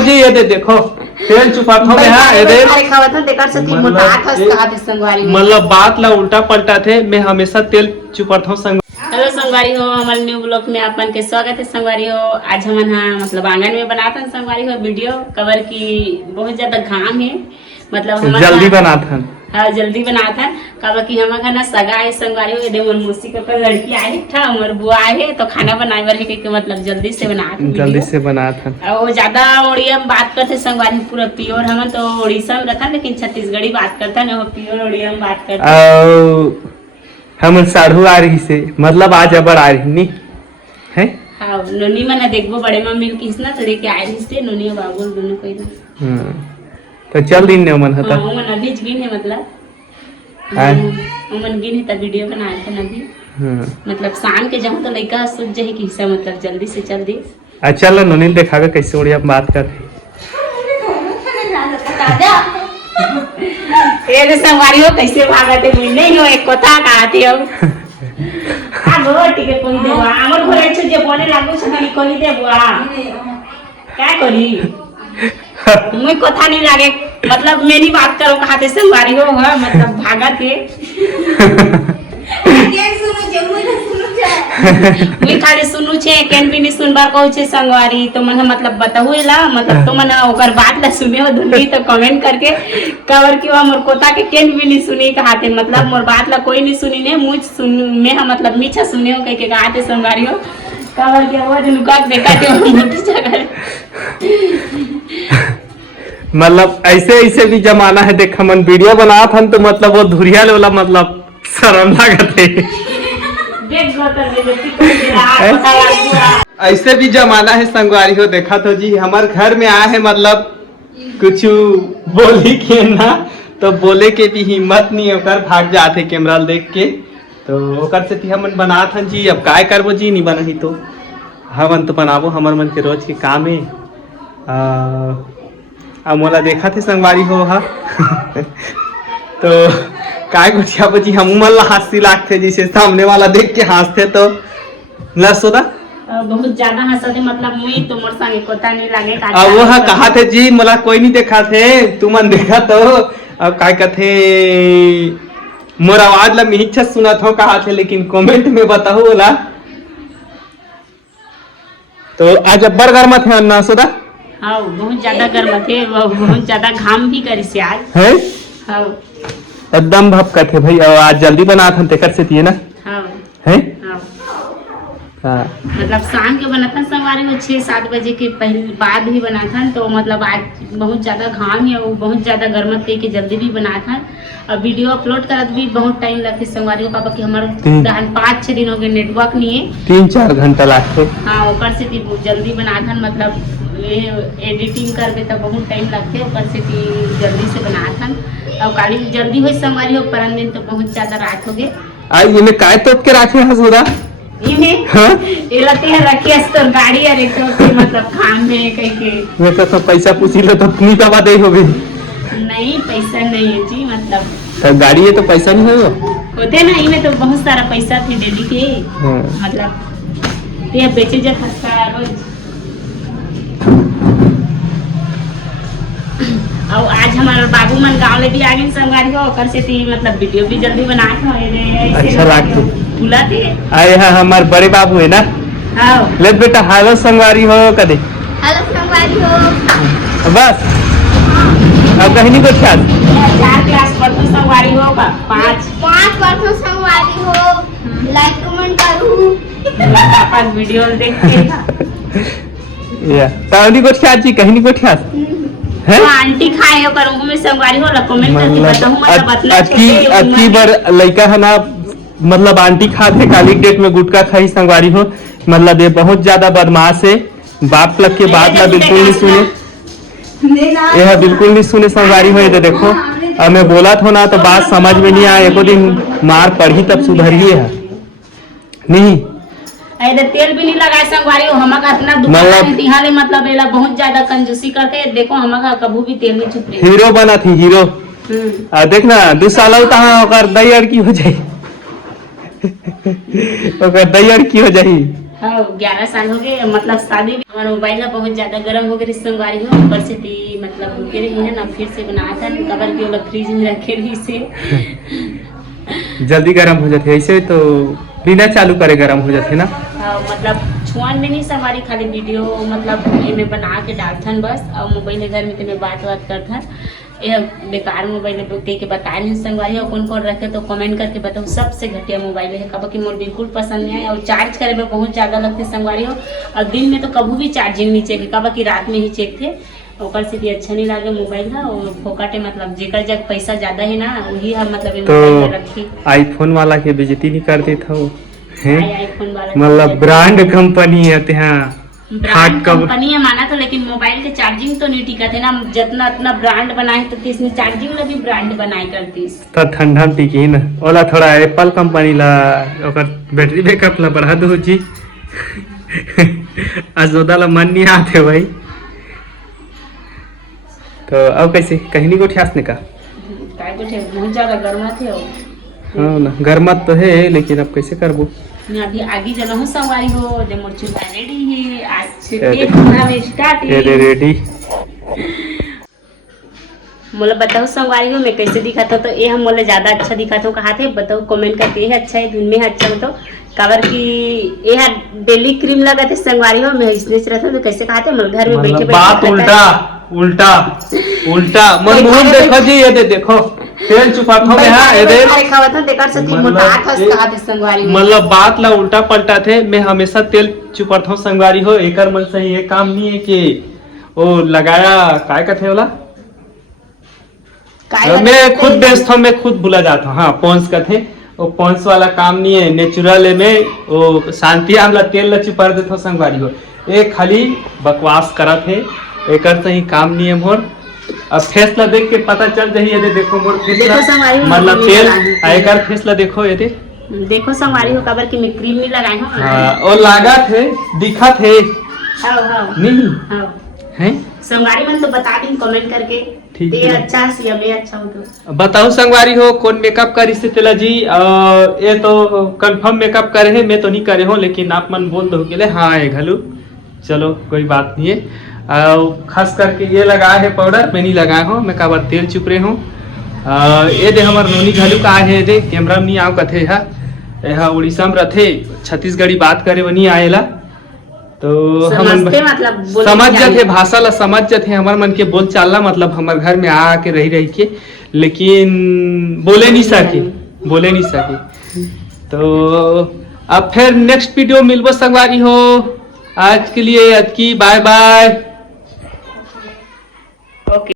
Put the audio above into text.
जी ये दे देखो तेल चुपाथो में है ये दे मतलब बात ला उल्टा पलटा थे। मैं हमेशा तेल चुपाथो संग। हेलो संगवारी हो, हमारे न्यू ब्लॉग में आपन के स्वागत है। संगवारी हो, आज हम मतलब आंगन में बनाते हैं संगवारी हो वीडियो कवर की। बहुत ज्यादा घाम है, मतलब जल्दी बनाता हाँ जल्दी बनाता कब की हमारा ना सगा है संगवारी हो। यदि मोर मौसी के लड़की आए था, मोर बुआ आए है तो खाना बनाए बर के मतलब जल्दी से बनाता वो ज्यादा उड़िया में बात करते संगवारी पूरा प्योर। हम तो उड़ीसा में रहता लेकिन छत्तीसगढ़ी बात करता ना, वो प्योर उड़िया में बात करता। हम साढ़ू आ रही से मतलब आज अबर आ रही नहीं है। हाँ नोनी मना देखबो बड़े मम्मी की ना तो लेके आए से नोनी और बाबू दोनों कोई ना। तो चल दिन ने मन हता मन अभी गिन है मतलब मन गिन है तब वीडियो बनाए थे नभी। मतलब शाम के जहाँ तो लड़का सोच जाए कि हिस्सा मतलब जल्दी से चल दे। अच्छा ला नोनी दिखावे कैसे उड़िया बात करते ये संगवारी हो कैसे भागते नहीं हो एक कथा कहते हो आ गो टिके कोई देबा हमर घरे छ जे बोले लागो छ नहीं कोई देबा क्या करी मुई कथा नहीं लागे मतलब मैं नहीं बात करो कहते संगवारी हो मतलब भागत है मुई खाली सुनु छे केन भी नहीं सुनबार कहू छे संगवारी तो मन मतलब बताहुला मतलब तो मन ओकर बात ला सुने हो दुनी तो कमेंट करके कवर कि मोर कोता के केन भी नहीं सुनी कहते मतलब मोर बात ला कोई नहीं सुनी ने मुझ सुन मैं मतलब मीठा सुने हो कह के कहते संगवारी हो कवर के आवाज लुका के देखा के मोटी जगह मतलब ऐसे ऐसे भी जमाना है। देख मन वीडियो बना था तो मतलब वो धुरिया वाला मतलब शर्म लागत है। ऐसे भी जमाना है संगवारी हो। देखा तो जी हमारे घर में आए हैं मतलब कुछ बोली के ना तो बोले के भी हिम्मत नहीं है ओकर भाग जाते कैमरा देख के तो ओकर से हम बना था जी। अब काय करबो जी नहीं बना ही तो हमन तो बनाबो हमर मन के रोज के काम है। अब मोला देखा थे संगवारी हो हा तो काय गुछिया बजी हम मन ला हंसी लागते जैसे सामने वाला देख के हंसते तो न सोदा बहुत ज्यादा हंसते मतलब मुई तो मोर संगे कोता नहीं लागे का। अब वो कहा थे जी मोला कोई नहीं देखा थे तुमन देखा तो अब काय कहते मोर आवाज ला मिहिच्छा सुना था कहा थे लेकिन कमेंट में बताओ बोला तो आज अब्बर गर्म थे अन्ना सोदा। हाँ बहुत ज्यादा गर्म थे, बहुत ज्यादा घाम भी करी से आज है। हाँ एकदम भपका थे भाई और आज जल्दी बना था तेकर से थी ना। हाँ है हाँ मतलब शाम के बना था संगवारी में 6-7 बजे के पहले बाद ही बना था तो मतलब आज बहुत ज्यादा घाम है और बहुत ज्यादा गर्मत के जल्दी भी बना था। और वीडियो अपलोड करत भी बहुत टाइम लगते संगवारी का कि हमारे 5-6 दिन हो गए नेटवर्क नहीं है 3-4 घंटा लगते। हाँ ओकर से जल्दी बना था मतलब एडिटिंग करके तो बहुत टाइम लगते ओकर से जल्दी से बना था और काली जल्दी हुई संगवारी हो परन दिन तो बहुत ज्यादा रात हो गए। आई इन्हें काय तोप के रखे हैं सोदा इन्हें हाँ ये लगते हैं रखिए तो गाड़ी अरे तो मतलब खाम है कहीं के मैं तो सब पैसा पूछी लो तो नहीं दवा दे हो गई नहीं पैसा नहीं है जी मतलब तो गाड़ी है तो पैसा नहीं है वो होते ना इन्हें तो बहुत सारा पैसा थे डेली के मतलब ये बेचे जा खस्ता रोज। और आज हमारे बाबू मन गाँव ले भी आ गए संगवारी हो कर से मतलब वीडियो भी जल्दी बना के अच्छा लागते बुलाते आए हाँ हमारे बड़े बाबू है ना। हाँ ले बेटा हेलो संगवारी हो कदे हेलो संगवारी हो बस अब कहीं नहीं कुछ ख्याल 4 क्लास पढ़तो संगवारी हो का 5 पढ़तो संगवारी हो लाइक कमेंट करू पापा वीडियो देखते या ताली कुछ ख्याल जी कहीं नहीं कुछ ख्याल है आंटी खाए हो करूंगा मैं संगवारी हो कमेंट करके बताऊं मतलब बतना अक्की बार लड़का है ना मतलब आंटी खाते काली डेट में गुटखा खाई संगवारी हो मतलब ये बहुत ज्यादा बदमाश है। बाप लग के बात ना बिल्कुल नहीं सुने यह बिल्कुल नहीं सुने संगवारी हो। ये देखो अब मैं बोला था ना तो बात समझ में नहीं आया एको दिन मार पड़ी तब सुधरिए है नहीं ऐसे तेल भी नहीं लगाए संगवारी हो हमारा इतना दुकान दिहाले मतलब एला बहुत ज्यादा कंजूसी करते देखो हमारा कभी भी तेल नहीं छुपे हीरो बना थी हीरो देख ना 2 साल कहाँ होकर दई अड़की हो जाए ओकर दई अड़की हो जाए हाँ 11 साल हो गए मतलब शादी में। हमारा मोबाइल बहुत ज्यादा गर्म हो गए संगवारी हो, ऊपर से थी मतलब रुके रही है ना, फिर से बनाया था कवर के वाला फ्रिज में रखे रही से जल्दी गर्म हो जाते ऐसे तो बिना चालू करे गर्म हो जाते ना। हाँ, मतलब छुआन में नहीं संगवारी, खाली वीडियो मतलब में बना के डालथन बस। और मोबाइल घर में तो बात करथन, यह बेकार मोबाइल कह के बताए नहीं संगवारी। और कौन कौन रखे तो कमेंट करके बताओ, सबसे घटिया मोबाइल है। कब कि मोर बिल्कुल पसंद नहीं आया, और चार्ज करे में बहुत ज़्यादा लगते संगवारी हो। और दिन में तो कभी भी चार्जिंग नहीं चेक, कब कि रात में ही चेक थे। ऊपर से भी अच्छा नहीं लगे मोबाइल है, और फोकटे मतलब जेकर जग पैसा ज़्यादा है ना वही हम मतलब तो रखी। आईफोन वाला के बेइज्जती नहीं कर देता हो आईफोन वाला मतलब ब्रांड कंपनी है यहाँ ब्रांड कंपनी है माना तो, लेकिन मोबाइल के चार्जिंग तो नहीं टिका थे ना। जितना इतना ब्रांड बनाए तो इसने चार्जिंग ला भी ब्रांड बनाए करती तो ठंडा में टिकी ना। ओला थोड़ा एप्पल कंपनी ला ओकर बैटरी बैकअप ला बढ़ा दो जी अजोदा ला मन नहीं आते भाई। तो अब कैसे कहीं नहीं गोठियासने का काय को बहुत ज्यादा गर्मा थे। हाँ ना गर्मत तो है, लेकिन अब कैसे करबो। अभी आगे चलो हूँ संगवारी हो, जे मोर चूल्हा रेडी है, आज से तेल बनावे स्टार्ट है। रेडी मोला बताओ संगवारी हो मैं कैसे दिखा था, तो ये हम मोला ज्यादा अच्छा दिखा था कहा थे बताओ कमेंट करके। ये अच्छा है धुन में अच्छा बताओ काबर की ये डेली क्रीम लगा थे संगवारी हो, मैं इसने से रहता तो कैसे कहा थे मोर घर में बैठे बैठे बात उल्टा उल्टा उल्टा मन मुंह देखो जी, ये देखो तेल चुपाथो में है ये देख खावत है देकर सकी मोटा था कहा थे संगवारी मतलब बात ला उल्टा पलटा थे। मैं हमेशा तेल चुपाथो संगवारी हो, एकर मन सही ये काम नहीं है कि वो लगाया काय कथे वाला मैं खुद बेचता हूँ, मैं खुद भूला जाता हूँ। हाँ पॉन्स का थे वो पॉन्स वाला काम नहीं है, नेचुरल है में वो शांति आमला तेल ला चुपार देता संगवारी हो। ये खाली बकवास करा थे, एक सही काम नहीं है मोर। अब फेस ला देख के पता चल जाही ये देखो मोर फेस ला मतलब तेल आएकर फेस ला देखो ये देखो संगवारी हो काबर की मैं क्रीम नहीं लगाई हूँ। हाँ और लगा थे दिखा थे नहीं हैं संगवारी मन तो बता दी कमेंट करके ठीक ये है। अच्छा है या मैं अच्छा हूँ तो बताओ संगवारी हो कौन मेकअप करी से तेला जी। ये तो कंफर्म मेकअप करे है, मैं तो नहीं करे हूँ, लेकिन आप मन बोल दो के लिए हाँ है घलू चलो कोई बात नहीं है। खास करके ये लगाया है पाउडर, मैं नहीं लगाया हूँ, मैं काबर तेल चुप रहे हूँ। ये दे हमार नोनी घलू का है दे कैमरा में नहीं आओ कथे है उड़ीसा में रथे छत्तीसगढ़ी बात करे वही आएला तो हम मतलब समझ जाते भाषा ला समझ जाते हमार मन के बोल चालना मतलब हमार घर में आके रही के, लेकिन बोले नहीं सके। तो अब फिर नेक्स्ट वीडियो मिलबो संगवारी हो। आज के लिए आज की बाय बाय।